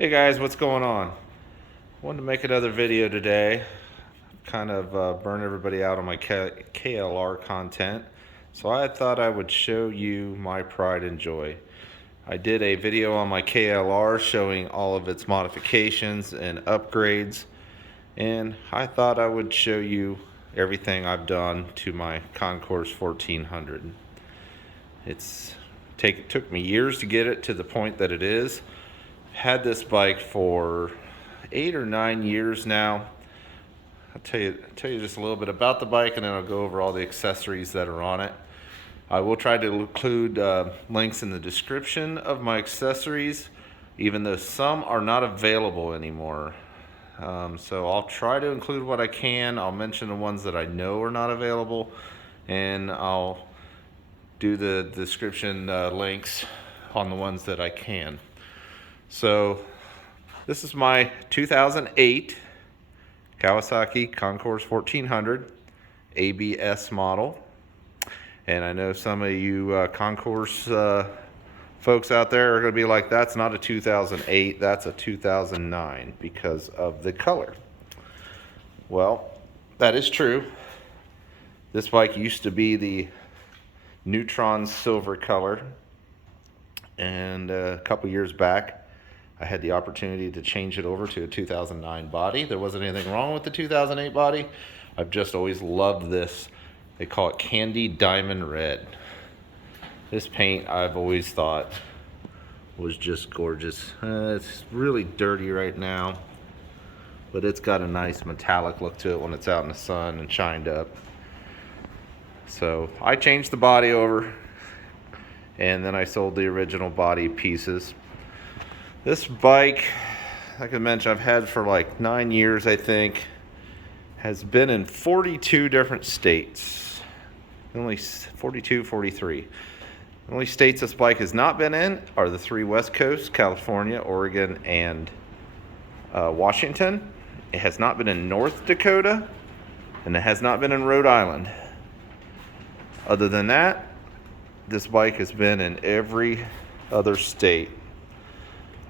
Hey guys, what's going on? Wanted to make another video today. Kind of burn everybody out on my KLR content. So I thought I would show you my pride and joy. I did a video on my KLR showing all of its modifications and upgrades. And I thought I would show you everything I've done to my Concours 1400. It took me years to get it to the point that it is. Had this bike for 8 or 9 years now. I'll tell you just a little bit about the bike, and then I'll go over all the accessories that are on it. I will try to include links in the description of my accessories, even though some are not available anymore. So I'll try to include what I can. I'll mention the ones that I know are not available, and I'll do the description links on the ones that I can. So this is my 2008 Kawasaki Concours 1400 ABS model. And I know some of you Concours folks out there are going to be like, that's not a 2008, that's a 2009 because of the color. Well, that is true. This bike used to be the neutron silver color, and a couple years back I had the opportunity to change it over to a 2009 body. There wasn't anything wrong with the 2008 body. I've just always loved this. They call it Candy Diamond Red. This paint I've always thought was just gorgeous. It's really dirty right now, but it's got a nice metallic look to it when it's out in the sun and shined up. So I changed the body over, and then I sold the original body pieces. This bike, like I mentioned, I've had for like 9 years, I think. Has been in 42 different states. Only 42, 43. The only states this bike has not been in are the 3 West Coasts, California, Oregon, and Washington. It has not been in North Dakota, and it has not been in Rhode Island. Other than that, this bike has been in every other state.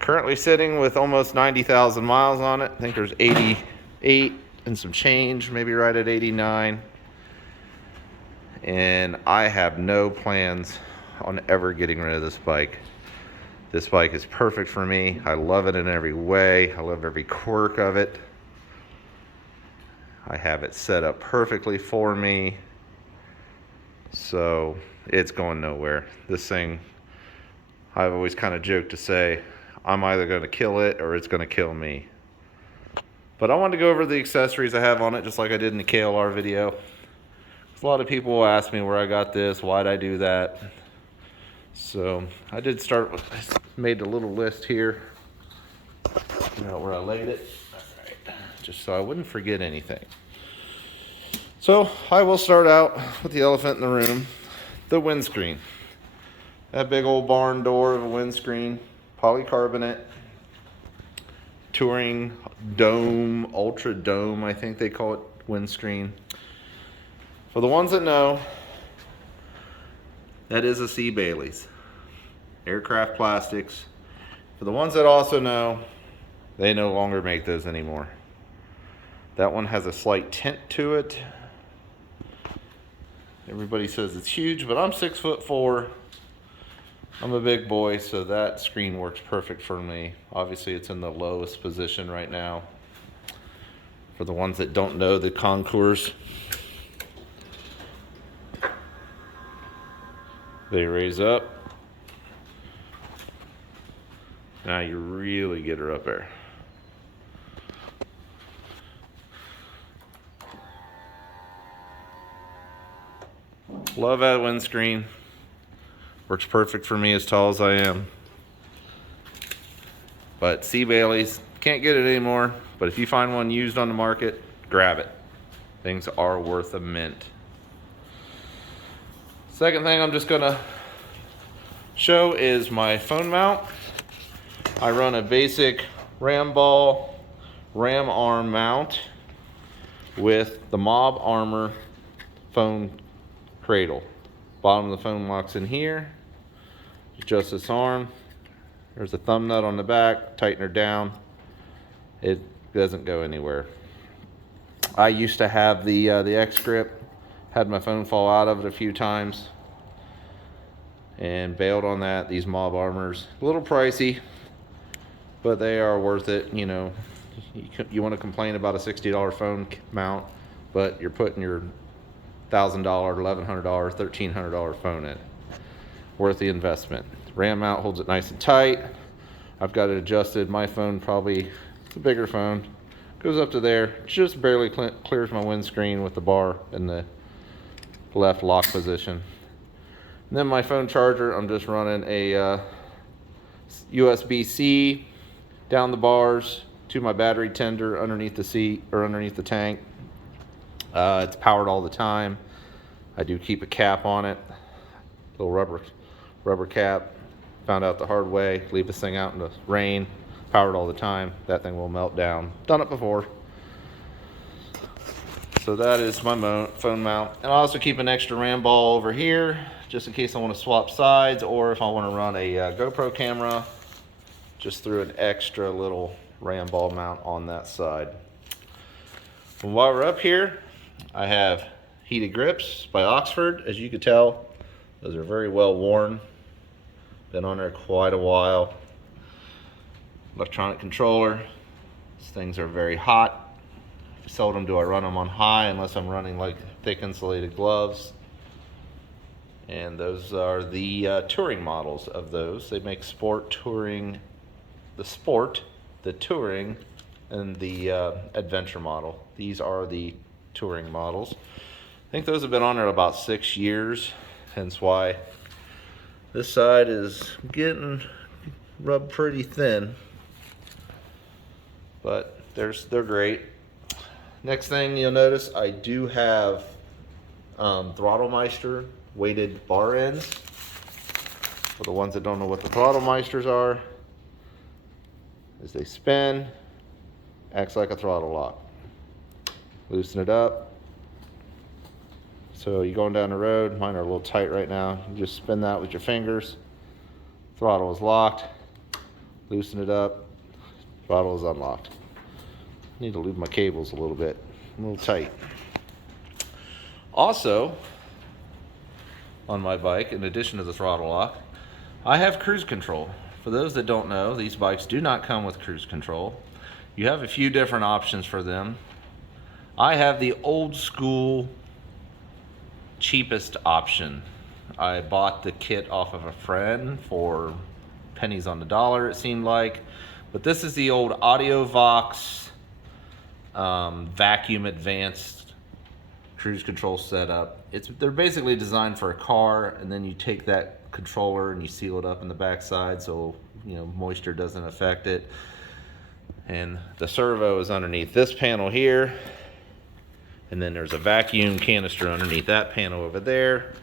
Currently sitting with almost 90,000 miles on it. I think there's 88 and some change, maybe right at 89. And I have no plans on ever getting rid of this bike. This bike is perfect for me. I love it in every way. I love every quirk of it. I have it set up perfectly for me. So it's going nowhere. This thing, I've always kind of joked to say, I'm either going to kill it or it's going to kill me. But I wanted to go over the accessories I have on it, just like I did in the KLR video. A lot of people will ask me where I got this, why'd I do that. So I made a little list here, where I laid it, just so I wouldn't forget anything. So I will start out with the elephant in the room, the windscreen. That big old barn door of a windscreen, polycarbonate, touring dome, ultra dome, I think they call it, windscreen. For the ones that know, that is a C. Bailey's, aircraft plastics. For the ones that also know, they no longer make those anymore. That one has a slight tint to it. Everybody says it's huge, but I'm 6'4". I'm a big boy, so that screen works perfect for me. Obviously, it's in the lowest position right now. For the ones that don't know the Concours, they raise up. Now you really get her up there. Love that windscreen. Works perfect for me as tall as I am. But C. Bailey's, can't get it anymore, but if you find one used on the market, grab it. Things are worth a mint. Second thing I'm just gonna show is my phone mount. I run a basic ram ball, ram arm mount with the Mob Armor phone cradle. Bottom of the phone locks in here. Adjust this arm. There's a thumb nut on the back, tighten her down. It doesn't go anywhere. I used to have the X grip, had my phone fall out of it a few times, and bailed on that. These mob armors, a little pricey, but they are worth it. You know, you want to complain about a $60 phone mount, but you're putting your $1,000, $1,100, $1,300 phone in. Worth the investment. RAM mount holds it nice and tight. I've got it adjusted. My phone probably, it's a bigger phone, goes up to there, just barely clears my windscreen with the bar in the left lock position. And then my phone charger, I'm just running a USB-C down the bars to my battery tender underneath the seat or underneath the tank. It's powered all the time. I do keep a cap on it, little rubber cap. Found out the hard way. Leave this thing out in the rain, powered all the time. That thing will melt down. Done it before. So that is my phone mount. And I also keep an extra RAM ball over here, just in case I want to swap sides, or if I want to run a GoPro camera, just threw an extra little RAM ball mount on that side. And while we're up here, I have heated grips by Oxford. As you can tell, those are very well worn. Been on there quite a while. Electronic controller. These things are very hot. Seldom do I run them on high unless I'm running like thick insulated gloves. And those are the touring models of those. They make sport, touring, the sport, the touring, and the adventure model. These are the touring models. I think those have been on there about 6 years, hence why this side is getting rubbed pretty thin, but they're great. Next thing you'll notice, I do have Throttle Meister weighted bar ends. For the ones that don't know what the Throttle Meisters are, as they spin, acts like a throttle lock. Loosen it up. So you're going down the road, mine are a little tight right now. You just spin that with your fingers. Throttle is locked. Loosen it up. Throttle is unlocked. Need to lube my cables a little bit. A little tight. Also, on my bike, in addition to the throttle lock, I have cruise control. For those that don't know, these bikes do not come with cruise control. You have a few different options for them. I have the old school cheapest option. I bought the kit off of a friend for pennies on the dollar, it seemed like. But this is the old Audiovox vacuum advanced cruise control setup. They're basically designed for a car, and then you take that controller and you seal it up in the backside so moisture doesn't affect it. And the servo is underneath this panel here. And then there's a vacuum canister underneath that panel over there.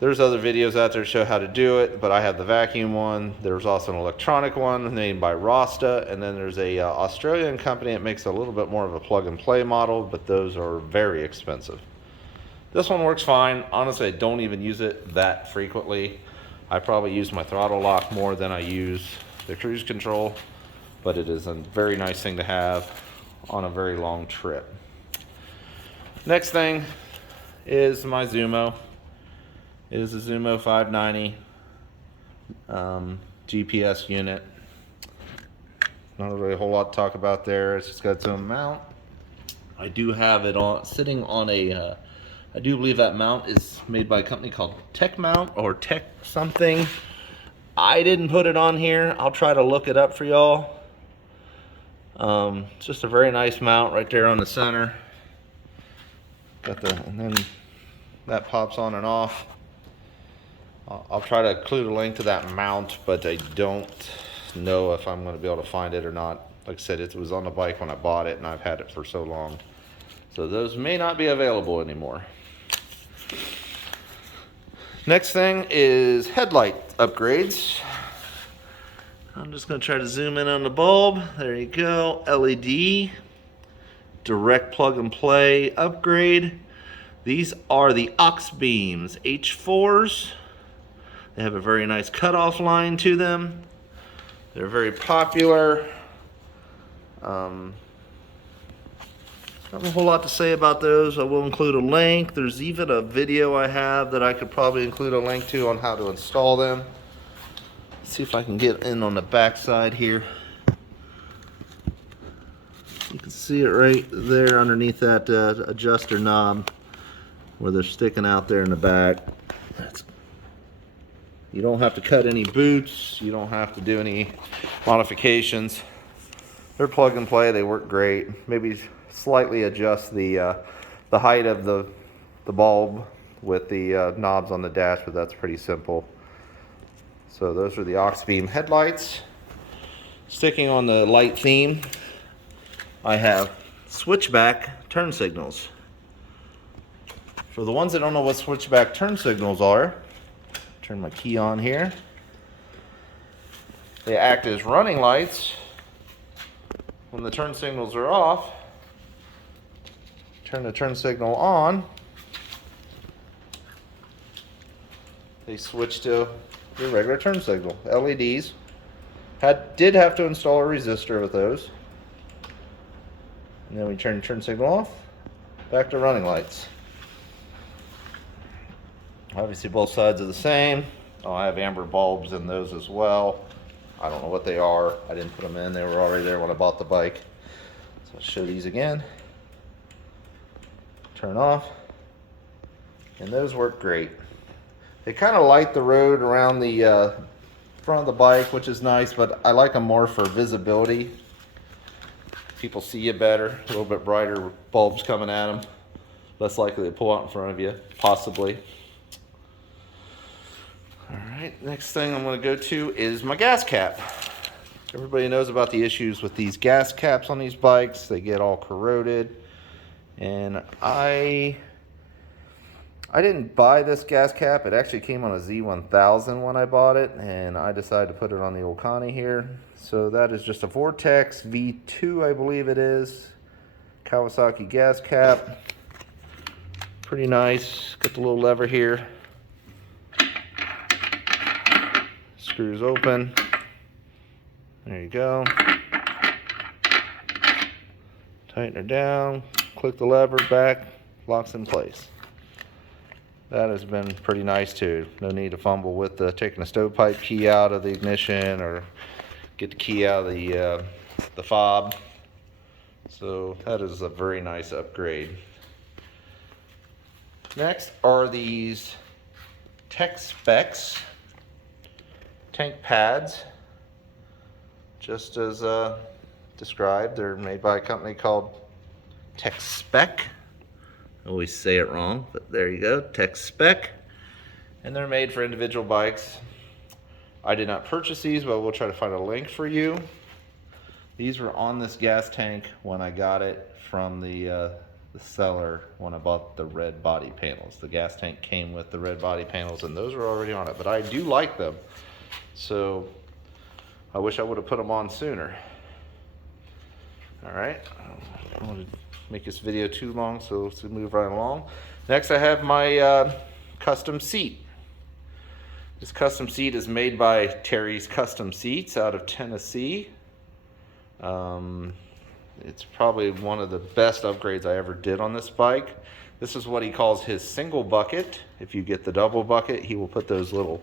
There's other videos out there to show how to do it, but I have the vacuum one. There's also an electronic one made by Rasta, and then there's a Australian company that makes a little bit more of a plug-and-play model, but those are very expensive. This one works fine. Honestly, I don't even use it that frequently. I probably use my throttle lock more than I use the cruise control, but it is a very nice thing to have on a very long trip. Next thing is my Zumo. It is a Zumo 590 GPS unit. Not really a whole lot to talk about there. It's just got its own mount. I do have it sitting on a, I do believe that mount is made by a company called Tech Mount or Tech something. I didn't put it on here. I'll try to look it up for y'all. It's just a very nice mount right there on the center. And then that pops on and off. I'll try to include a link to that mount, but I don't know if I'm going to be able to find it or not. Like I said, it was on the bike when I bought it, and I've had it for so long. So those may not be available anymore. Next thing is headlight upgrades. I'm just going to try to zoom in on the bulb. There you go. LED. Direct plug and play upgrade. These are the Ox Beams H4s. They have a very nice cutoff line to them. They're very popular. Not a whole lot to say about those. I will include a link. There's even a video I have that I could probably include a link to on how to install them. Let's see if I can get in on the back side here. You can see it right there underneath that adjuster knob where they're sticking out there in the back. You don't have to cut any boots. You don't have to do any modifications. They're plug and play. They work great. Maybe slightly adjust the height of the bulb with the knobs on the dash, but that's pretty simple. So those are the aux beam headlights. Sticking on the light theme, I have switchback turn signals. For the ones that don't know what switchback turn signals are, turn my key on here. They act as running lights when the turn signals are off. Turn the turn signal on, they switch to your regular turn signal. LEDs. Did have to install a resistor with those. And then we turn the turn signal off, back to running lights. Obviously both sides are the same. Oh, I have amber bulbs in those as well. I don't know what they are. I didn't put them in. They were already there when I bought the bike. So I'll show these again. Turn off, and those work great. They kind of light the road around the front of the bike, which is nice, but I like them more for visibility. People see you better, a little bit brighter bulbs coming at them, less likely to pull out in front of you, possibly. All right, next thing I'm going to go to is my gas cap. Everybody knows about the issues with these gas caps on these bikes. They get all corroded. And I didn't buy this gas cap. It actually came on a Z1000 when I bought it, and I decided to put it on the old Connie here. So that is just a Vortex V2, I believe it is. Kawasaki gas cap. Pretty nice. Got the little lever here. Screws open. There you go. Tighten her down. Click the lever back, locks in place. That has been pretty nice too. No need to fumble with taking the stovepipe key out of the ignition or get the key out of the fob. So that is a very nice upgrade. Next are these Tech Specs tank pads. Just as described, they're made by a company called Tech Spec. I always say it wrong, but there you go, Tech Spec. And they're made for individual bikes. I did not purchase these, but we'll try to find a link for you. These were on this gas tank when I got it from the seller when I bought the red body panels. The gas tank came with the red body panels, and those were already on it, but I do like them. So I wish I would have put them on sooner. All right, I don't want to make this video too long, so let's move right along. Next, I have my custom seat. This custom seat is made by Terry's Custom Seats out of Tennessee. It's probably one of the best upgrades I ever did on this bike. This is what he calls his single bucket. If you get the double bucket, he will put those little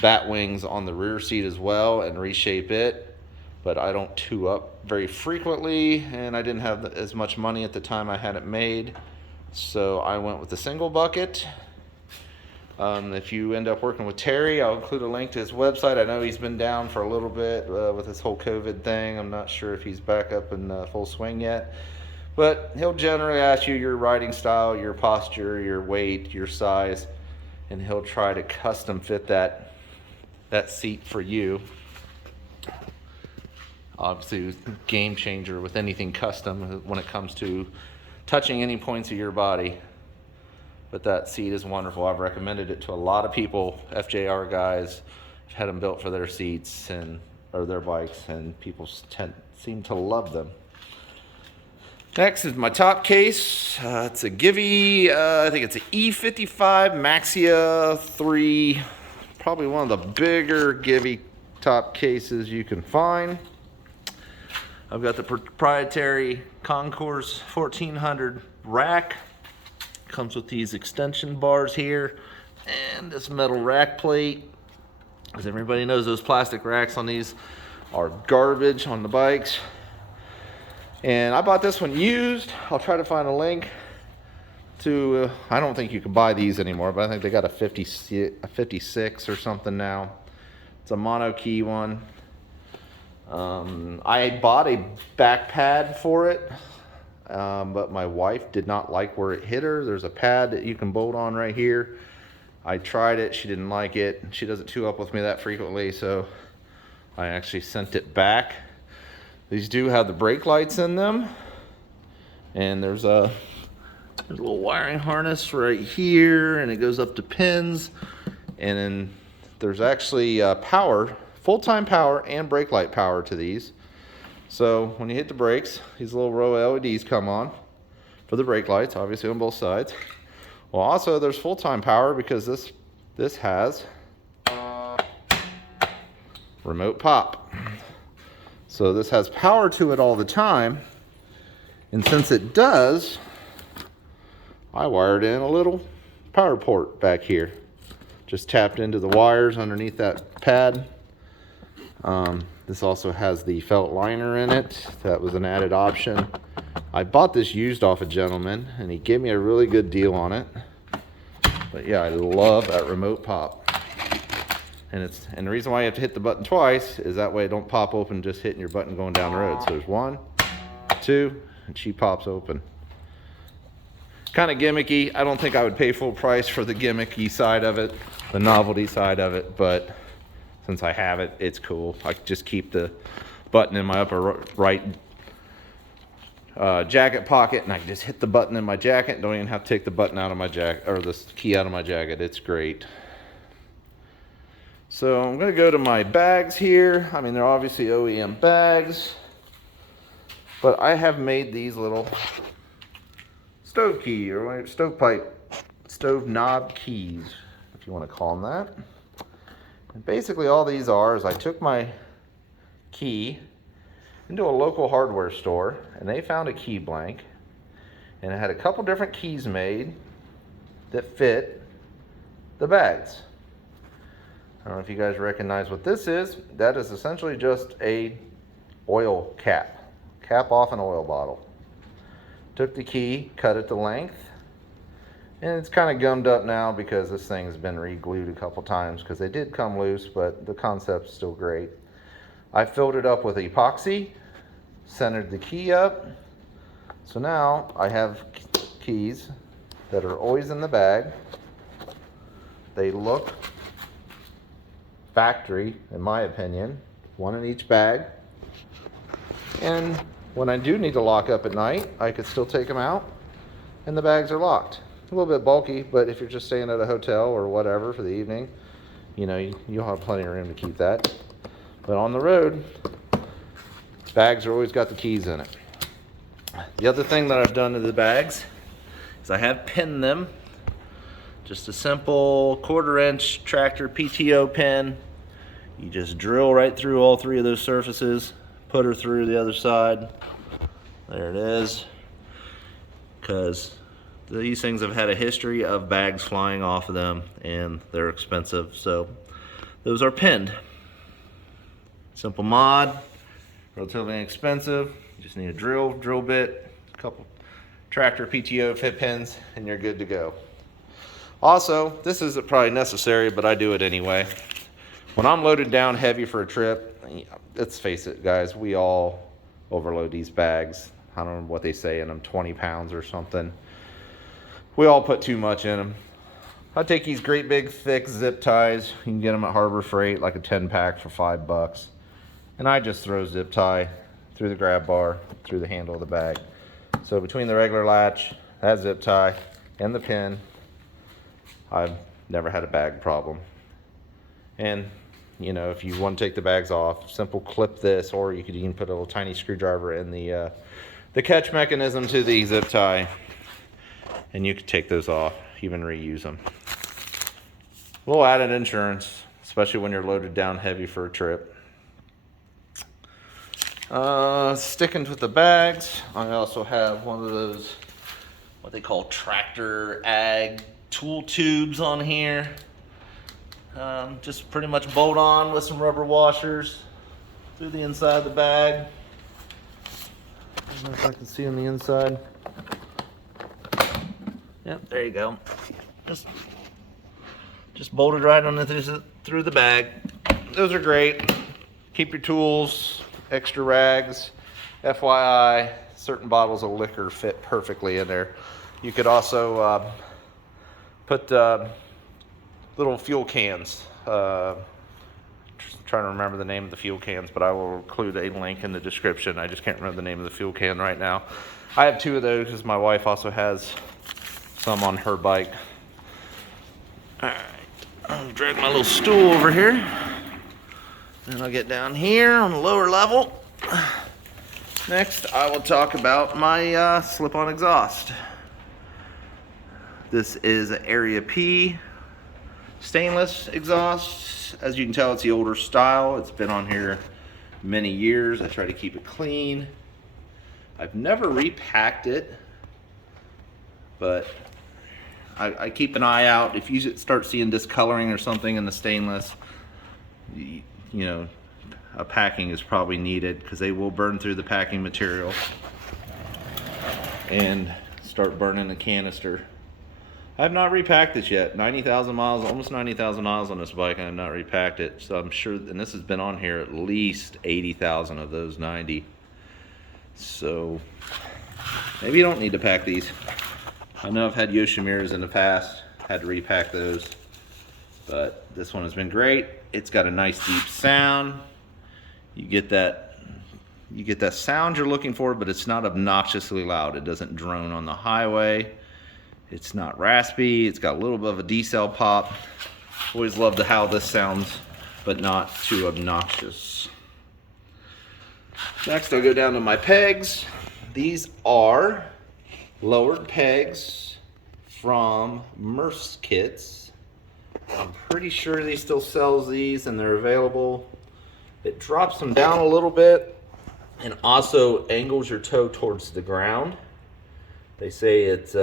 bat wings on the rear seat as well and reshape it. But I don't tow up very frequently, and I didn't have as much money at the time I had it made. So I went with the single bucket. If you end up working with Terry, I'll include a link to his website. I know he's been down for a little bit with this whole COVID thing. I'm not sure if he's back up in full swing yet. But he'll generally ask you your riding style, your posture, your weight, your size, and he'll try to custom fit that seat for you. Obviously, game changer with anything custom when it comes to touching any points of your body. But that seat is wonderful. I've recommended it to a lot of people, FJR guys. I've had them built for their seats or their bikes, and people seem to love them. Next is my top case. It's a Givi, I think it's an E55 Maxia 3, probably one of the bigger Givi top cases you can find. I've got the proprietary Concours 1400 rack. Comes with these extension bars here and this metal rack plate. As everybody knows, those plastic racks on these are garbage on the bikes. And I bought this one used. I'll try to find a link to, I don't think you can buy these anymore, but I think they got a 56 or something now. It's a mono key one. I bought a back pad for it, but my wife did not like where it hit her. There's a pad that you can bolt on right here. I tried it, she didn't like it. She doesn't chew up with me that frequently, so I actually sent it back. These do have the brake lights in them, and there's a little wiring harness right here, and it goes up to pins, and then there's actually power, full-time power and brake light power to these. So when you hit the brakes, these little row of LEDs come on for the brake lights, obviously on both sides. Well, also there's full-time power because this has remote pop. So this has power to it all the time, and since it does, I wired in a little power port back here. Just tapped into the wires underneath that pad. This also has the felt liner in it. That was an added option. I bought this used off a gentleman, and he gave me a really good deal on it. But yeah, I love that remote pop. And the reason why you have to hit the button twice is that way it don't pop open just hitting your button going down the road. So there's 1, 2, and she pops open. Kind of gimmicky. I don't think I would pay full price for the gimmicky side of it, the novelty side of it, but since I have it, it's cool. I just keep the button in my upper right jacket pocket, and I can just hit the button in my jacket. Don't even have to take the button out of my jacket, or the key out of my jacket. It's great. So I'm gonna go to my bags here. I mean, they're obviously OEM bags, but I have made these little stove key or stovepipe, stove knob keys, if you want to call them that. And basically all these are is I took my key into a local hardware store, and they found a key blank, and it had a couple different keys made that fit the bags. I don't know if you guys recognize what this is. That is essentially just a oil cap off an oil bottle. Took the key, cut it to length, and it's kind of gummed up now because this thing's been re-glued a couple times because they did come loose, but the concept's still great. I filled it up with epoxy, centered the key up, so now I have keys that are always in the bag. They look factory, in my opinion, one in each bag, and when I do need to lock up at night, I could still take them out, and the bags are locked. A little bit bulky, but if you're just staying at a hotel or whatever for the evening, you know, you'll have plenty of room to keep that. But on the road, bags are always got the keys in it. The other thing that I've done to the bags is I have pinned them. Just a simple 1/4 inch tractor PTO pin. You just drill right through all 3 of those surfaces, put her through the other side. There it is. Because these things have had a history of bags flying off of them, and they're expensive, so those are pinned. Simple mod, relatively inexpensive. You just need a drill bit, a couple tractor PTO fit pins, and you're good to go. Also, this isn't probably necessary, but I do it anyway. When I'm loaded down heavy for a trip, let's face it, guys, we all overload these bags. I don't know what they say in them, 20 pounds or something. We all put too much in them. I take these great big thick zip ties. You can get them at Harbor Freight, like a 10 pack for $5. And I just throw zip tie through the grab bar, through the handle of the bag. So between the regular latch, that zip tie, and the pin, I've never had a bag problem. And you know, if you want to take the bags off, simple clip this, or you could even put a little tiny screwdriver in the catch mechanism to the zip tie, and you could take those off, even reuse them. A little added insurance, especially when you're loaded down heavy for a trip. Sticking with the bags, I also have one of those, what they call tractor ag tool tubes on here. Just pretty much bolt on with some rubber washers through the inside of the bag. I don't know if I can see on the inside. Yep, there you go. Just bolted right on through the bag. Those are great. Keep your tools, extra rags. FYI, certain bottles of liquor fit perfectly in there. You could also put little fuel cans. Trying to remember the name of the fuel cans, but I will include a link in the description. I just can't remember the name of the fuel can right now. I have 2 of those because my wife also has some on her bike. All right, I'll drag my little stool over here. And I'll get down here on the lower level. Next, I will talk about my slip-on exhaust. This is an Area P stainless exhaust. As you can tell, it's the older style. It's been on here many years. I try to keep it clean. I've never repacked it, but I keep an eye out. If you start seeing discoloring or something in the stainless, you know, a packing is probably needed because they will burn through the packing material and start burning the canister. I have not repacked this yet. 90,000 miles, almost 90,000 miles on this bike, and I have not repacked it. So I'm sure, and this has been on here at least 80,000 of those 90. So maybe you don't need to pack these. I know I've had Yoshimiras in the past, had to repack those, but this one has been great. It's got a nice deep sound. You get that sound you're looking for, but it's not obnoxiously loud. It doesn't drone on the highway. It's not raspy. It's got a little bit of a decel pop. Always loved how this sounds, but not too obnoxious. Next, I'll go down to my pegs. These are lowered pegs from Merce Kits. I'm pretty sure they still sells these and they're available. It drops them down a little bit and also angles your toe towards the ground. They say it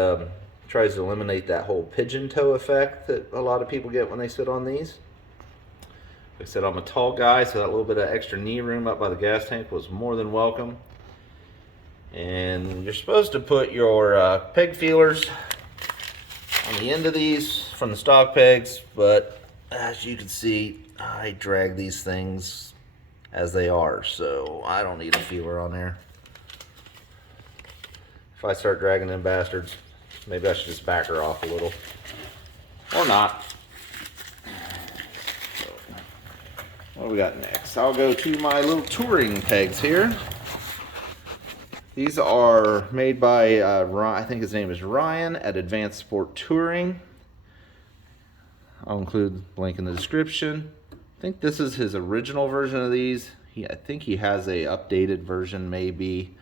tries to eliminate that whole pigeon toe effect that a lot of people get when they sit on these. Like I said, I'm a tall guy, so that little bit of extra knee room up by the gas tank was more than welcome. And you're supposed to put your peg feelers on the end of these from the stock pegs, but as you can see, I drag these things as they are, so I don't need a feeler on there. If I start dragging them bastards, maybe I should just back her off a little. Or not. So, what do we got next? I'll go to my little touring pegs here. These are made by, I think his name is Ryan at Advanced Sport Touring. I'll include a link in the description. I think this is his original version of these. I think he has a updated version maybe.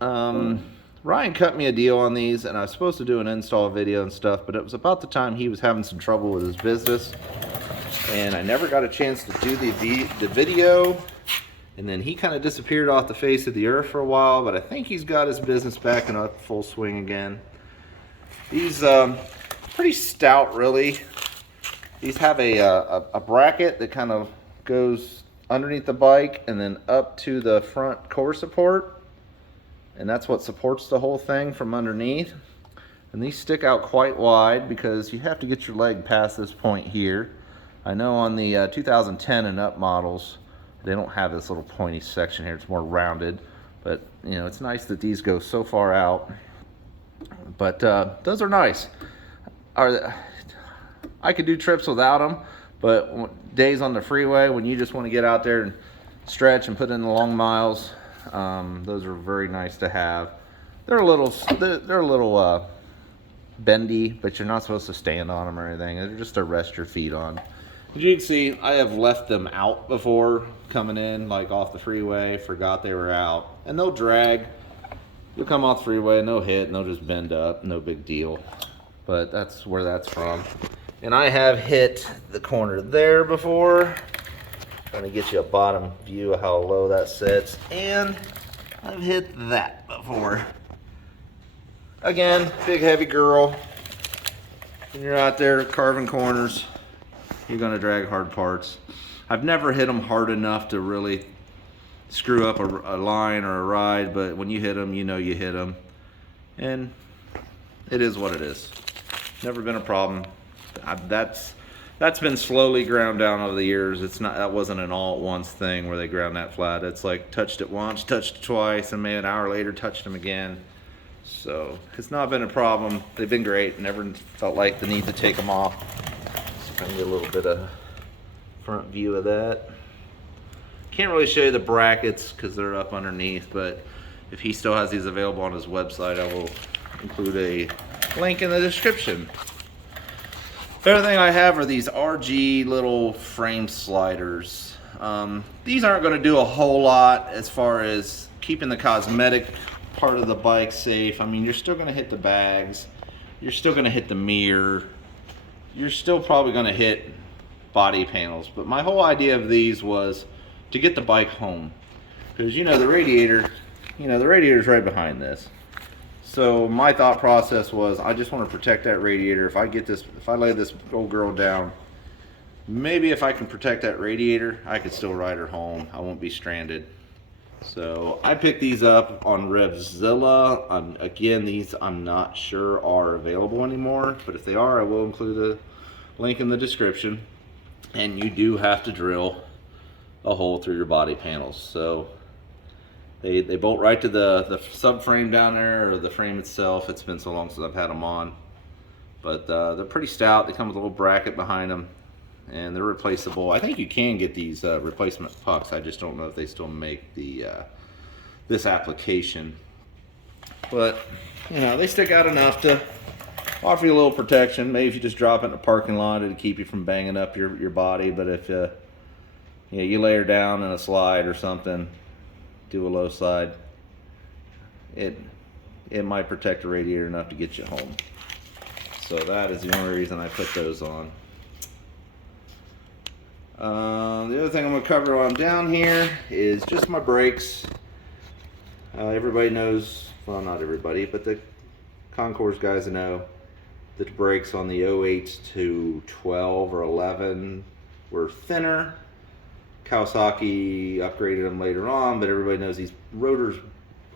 Ryan cut me a deal on these, and I was supposed to do an install video and stuff, but it was about the time he was having some trouble with his business, and I never got a chance to do the video, and then he kind of disappeared off the face of the earth for a while, but I think he's got his business back in up full swing again. These pretty stout, really. These have a bracket that kind of goes underneath the bike and then up to the front core support, and that's what supports the whole thing from underneath. And these stick out quite wide because you have to get your leg past this point here. I know on the 2010 and up models, they don't have this little pointy section here. It's more rounded, but you know, it's nice that these go so far out. But those are nice. I could do trips without them, but days on the freeway when you just want to get out there and stretch and put in the long miles, those are very nice to have. They're a little bendy, but you're not supposed to stand on them or anything. They're just to rest your feet on. As you can see, I have left them out before coming in, like off the freeway, forgot they were out, and they'll drag. You'll come off the freeway and they'll hit and they'll just bend up, no big deal. But that's where that's from. And I have hit the corner there before, Trying to get you a bottom view of how low that sits, and I've hit that before. Again, big heavy girl. When you're out there carving corners, you're gonna drag hard parts. I've never hit them hard enough to really screw up a line or a ride, but when you hit them, you know you hit them. And it is what it is. Never been a problem. That's been slowly ground down over the years. That wasn't an all at once thing where they ground that flat. It's like touched it once, touched it twice, and maybe an hour later touched them again. So it's not been a problem. They've been great. Never felt like the need to take them off. So trying to get a little bit of front view of that. Can't really show you the brackets because they're up underneath, but if he still has these available on his website, I will include a link in the description. Everything I have are these RG little frame sliders. These aren't going to do a whole lot as far as keeping the cosmetic part of the bike safe. I mean, you're still going to hit the bags, you're still going to hit the mirror, you're still probably going to hit body panels. But my whole idea of these was to get the bike home, because the radiator, the radiator is right behind this. So my thought process was, I just want to protect that radiator. If I lay this old girl down, maybe if I can protect that radiator, I could still ride her home. I won't be stranded. So I picked these up on Revzilla. Again, these I'm not sure are available anymore, but if they are, I will include a link in the description. And you do have to drill a hole through your body panels. So they bolt right to the subframe down there, or the frame itself. It's been so long since I've had them on. But they're pretty stout. They come with a little bracket behind them, and they're replaceable. I think you can get these replacement pucks. I just don't know if they still make this application. But they stick out enough to offer you a little protection. Maybe if you just drop it in a parking lot, it'll keep you from banging up your body. But if you lay her down in a slide or something, do a low slide, it might protect the radiator enough to get you home. So that is the only reason I put those on. The other thing I'm going to cover on down here is just my brakes. Everybody knows, well, not everybody, but the Concours guys know that the brakes on the 08 to 12 or 11 were thinner. Kawasaki upgraded them later on, but everybody knows these rotors,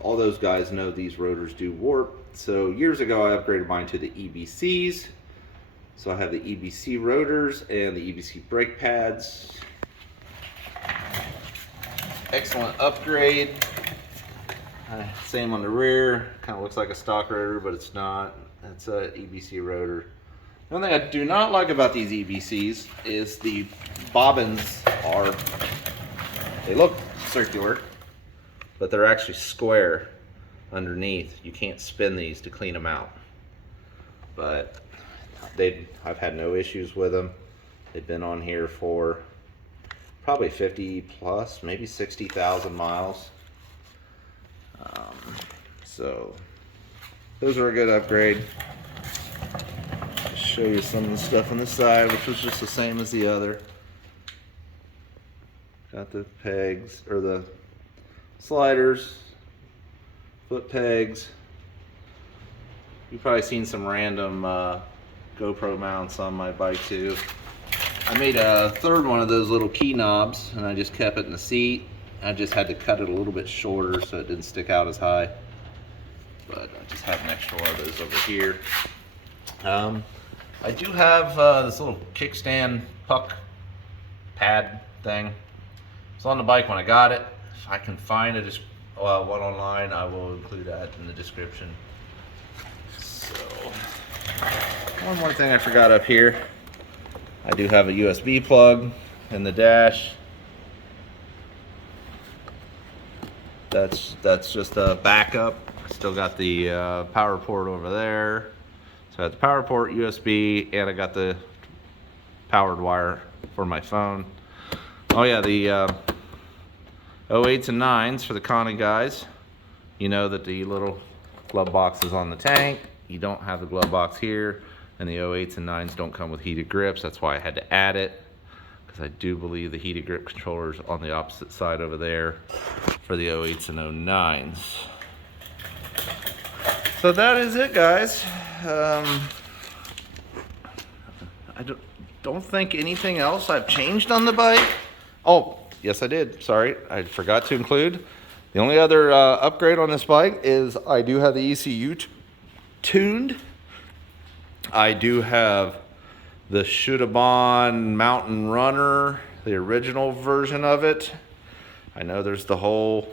all those guys know these rotors do warp. So years ago I upgraded mine to the EBCs. So I have the EBC rotors and the EBC brake pads. Excellent upgrade. Same on the rear. Kind of looks like a stock rotor, but it's not. It's a EBC rotor. One thing I do not like about these EBCs is the bobbins they look circular, but they're actually square underneath. You can't spin these to clean them out. But I've had no issues with them. They've been on here for probably 50 plus, maybe 60,000 miles. So those are a good upgrade. Just show you some of the stuff on the side, which was just the same as the other. Got the pegs, or the sliders, foot pegs. You've probably seen some random GoPro mounts on my bike too. I made a third one of those little key knobs, and I just kept it in the seat. I just had to cut it a little bit shorter so it didn't stick out as high. But I just have an extra one of those over here. I do have this little kickstand puck pad thing. It's on the bike when I got it. If I can find one online, I will include that in the description. So, one more thing I forgot up here. I do have a USB plug in the dash. That's just a backup. Still got the power port over there. So I have the power port, USB, and I got the powered wire for my phone. Oh yeah, the 08s and 9s for the Connie guys. You know that the little glove box is on the tank. You don't have the glove box here, and the 08s and 9s don't come with heated grips. That's why I had to add it, because I do believe the heated grip controller's on the opposite side over there for the 08s and 09s. So that is it, guys. I don't think anything else I've changed on the bike. Oh, yes I did. Sorry, I forgot to include. The only other upgrade on this bike is I do have the ECU tuned. I do have the Shudabon Mountain Runner, the original version of it. I know there's the whole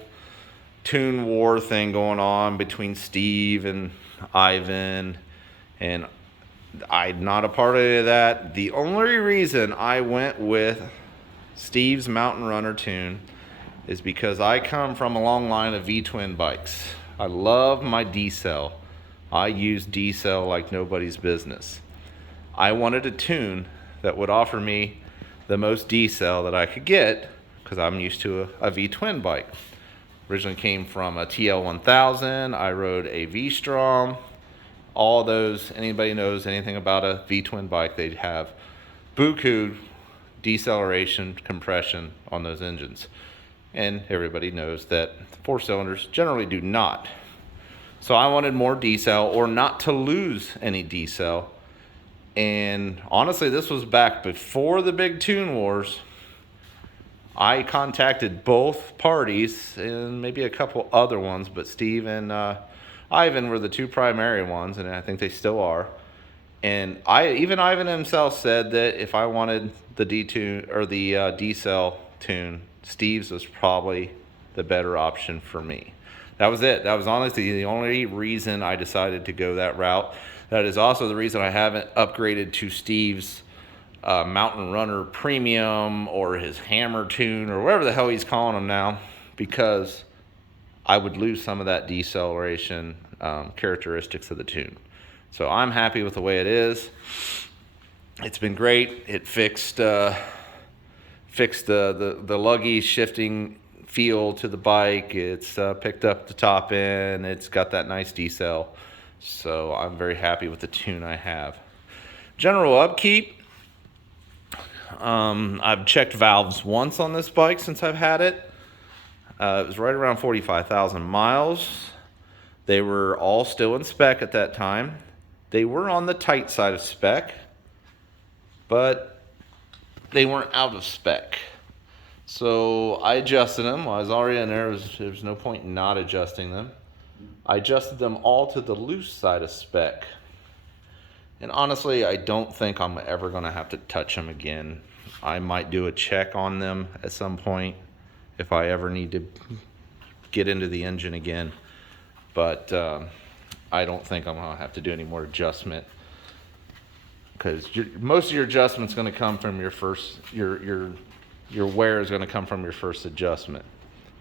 tune war thing going on between Steve and Ivan, and I'm not a part of any of that. The only reason I went with Steve's Mountain Runner tune is because I come from a long line of V-twin bikes. I love my D-cell. I use D-cell like nobody's business. I wanted a tune that would offer me the most D-cell that I could get, because I'm used to a V-twin bike. Originally came from a TL1000. I rode a V-Strom. All those, anybody knows anything about a V-twin bike, they'd have buku deceleration, compression on those engines. And everybody knows that 4-cylinders generally do not. So I wanted more D-cell, or not to lose any D-cell. And honestly, this was back before the big tune wars. I contacted both parties and maybe a couple other ones, but Steve and Ivan were the two primary ones, and I think they still are. And even Ivan himself said that if I wanted the D-tune or the D-cell tune, Steve's was probably the better option for me. That was it. That was honestly the only reason I decided to go that route. That is also the reason I haven't upgraded to Steve's Mountain Runner Premium or his Hammer tune or whatever the hell he's calling them now, because I would lose some of that deceleration characteristics of the tune. So I'm happy with the way it is. It's been great. It fixed the luggy shifting feel to the bike. It's picked up the top end. It's got that nice decel. So I'm very happy with the tune I have. General upkeep. I've checked valves once on this bike since I've had it. It was right around 45,000 miles. They were all still in spec at that time. They were on the tight side of spec, but they weren't out of spec. So I adjusted them. While I was already in there, there was no point in not adjusting them. I adjusted them all to the loose side of spec. And honestly, I don't think I'm ever going to have to touch them again. I might do a check on them at some point if I ever need to get into the engine again. But I don't think I'm going to have to do any more adjustment, because most of your adjustment's going to come from your first, your wear is going to come from your first adjustment.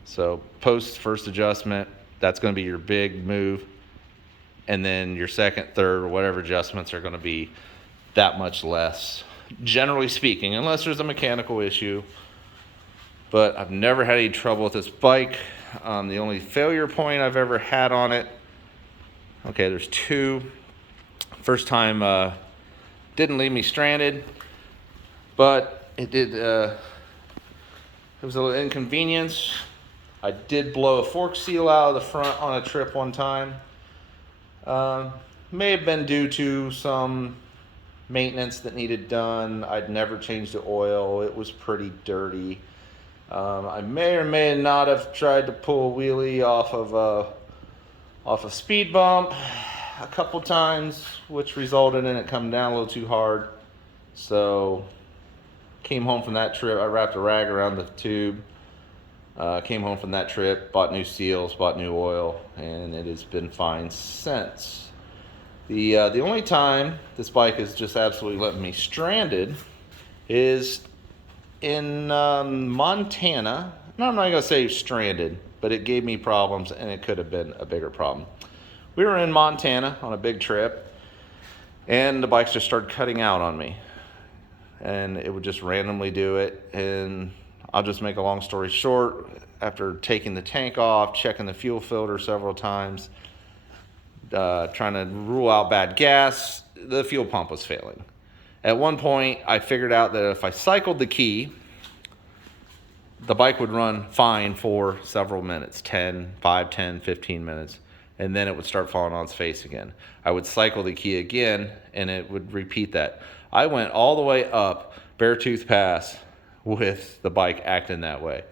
So post first adjustment, that's going to be your big move. And then your second, third, or whatever adjustments are going to be that much less, generally speaking, unless there's a mechanical issue. But I've never had any trouble with this bike. The only failure point I've ever had on it, okay, there's two. First time didn't leave me stranded, but it did. It was a little inconvenience. I did blow a fork seal out of the front on a trip one time. May have been due to some maintenance that needed done. I'd never changed the oil. It was pretty dirty. I may or may not have tried to pull a wheelie off a speed bump a couple times, which resulted in it coming down a little too hard. So came home from that trip. I wrapped a rag around the tube. Came home from that trip, bought new seals, bought new oil, and it has been fine since. The only time this bike has just absolutely left me stranded is in Montana. No, I'm not going to say stranded, but it gave me problems, and it could have been a bigger problem. We were in Montana on a big trip, and the bikes just started cutting out on me. And it would just randomly do it, and I'll just make a long story short. After taking the tank off, checking the fuel filter several times, trying to rule out bad gas, the fuel pump was failing. At one point, I figured out that if I cycled the key, the bike would run fine for several minutes, 5, 10, 15 minutes, and then it would start falling on its face again. I would cycle the key again, and it would repeat that. I went all the way up Beartooth Pass with the bike acting that way.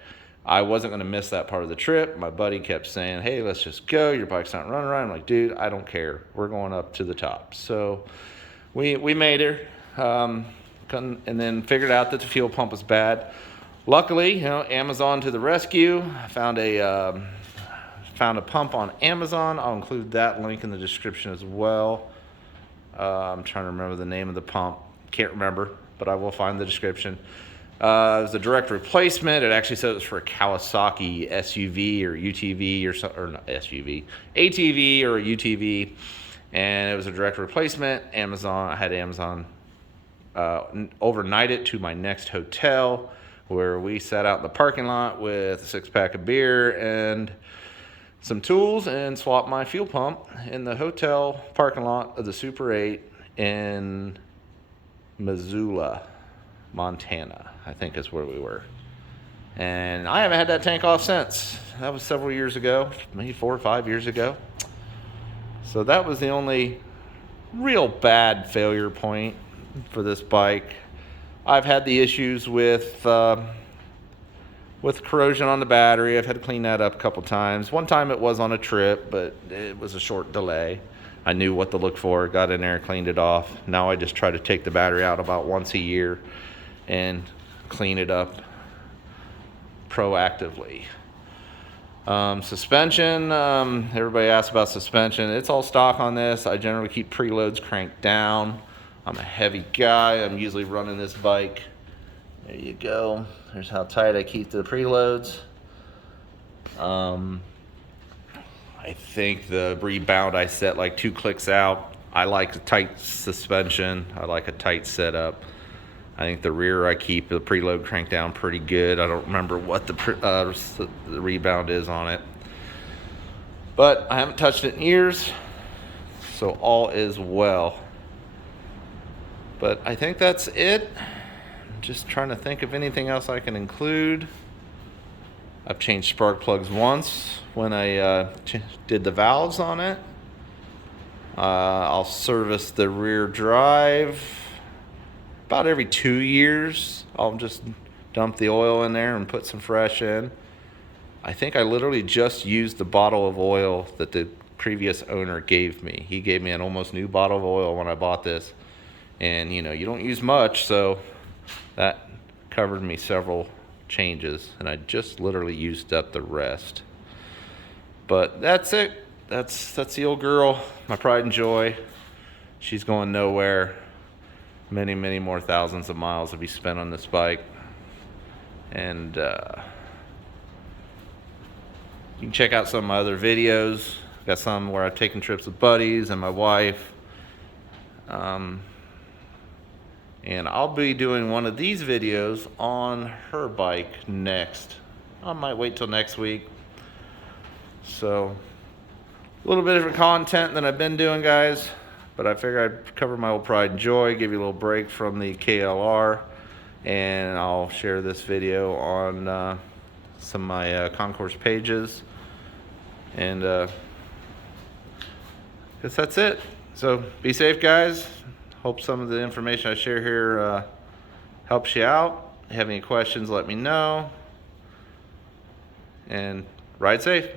I wasn't going to miss that part of the trip. My buddy kept saying, hey, let's just go. Your bike's not running right. I'm like, dude, I don't care. We're going up to the top. So we made her, and then figured out that the fuel pump was bad. Luckily, Amazon to the rescue. I found a pump on Amazon. I'll include that link in the description as well. I'm trying to remember the name of the pump. Can't remember, but I will find the description. It was a direct replacement. It actually said it was for a Kawasaki SUV or UTV or not SUV, ATV or a UTV, and it was a direct replacement. I had Amazon overnight it to my next hotel, where we sat out in the parking lot with a 6-pack of beer and some tools and swapped my fuel pump in the hotel parking lot of the Super 8 in Missoula, Montana, I think is where we were. And I haven't had that tank off since. That was several years ago, maybe 4 or 5 years ago. So that was the only real bad failure point for this bike. I've had the issues with corrosion on the battery. I've had to clean that up a couple times. One time it was on a trip, but it was a short delay. I knew what to look for, got in there, cleaned it off. Now I just try to take the battery out about once a year and clean it up proactively. Suspension, everybody asks about suspension. It's all stock on this. I generally keep preloads cranked down. I'm a heavy guy. I'm usually running this bike. There you go. There's how tight I keep the preloads. I think the rebound I set like 2 clicks out. I like a tight suspension. I like a tight setup. I think the rear I keep the preload cranked down pretty good. I don't remember what the rebound is on it, but I haven't touched it in years, so all is well. But I think that's it. I'm just trying to think of anything else I can include. I've changed spark plugs once when I did the valves on it. I'll service the rear drive about every 2 years. I'll just dump the oil in there and put some fresh in. I think I literally just used the bottle of oil that the previous owner gave me. He gave me an almost new bottle of oil when I bought this. And you don't use much, so that covered me several changes, and I just literally used up the rest. But that's it. That's the old girl, my pride and joy. She's going nowhere. Many, many more thousands of miles will be spent on this bike. And you can check out some of my other videos. Got some where I've taken trips with buddies and my wife. And I'll be doing one of these videos on her bike next. I might wait till next week. So, a little bit different content than I've been doing, guys. But I figured I'd cover my old pride and joy, give you a little break from the KLR. And I'll share this video on some of my concours pages. And I guess that's it. So, be safe, guys. Hope some of the information I share here helps you out. If you have any questions, let me know. And ride safe.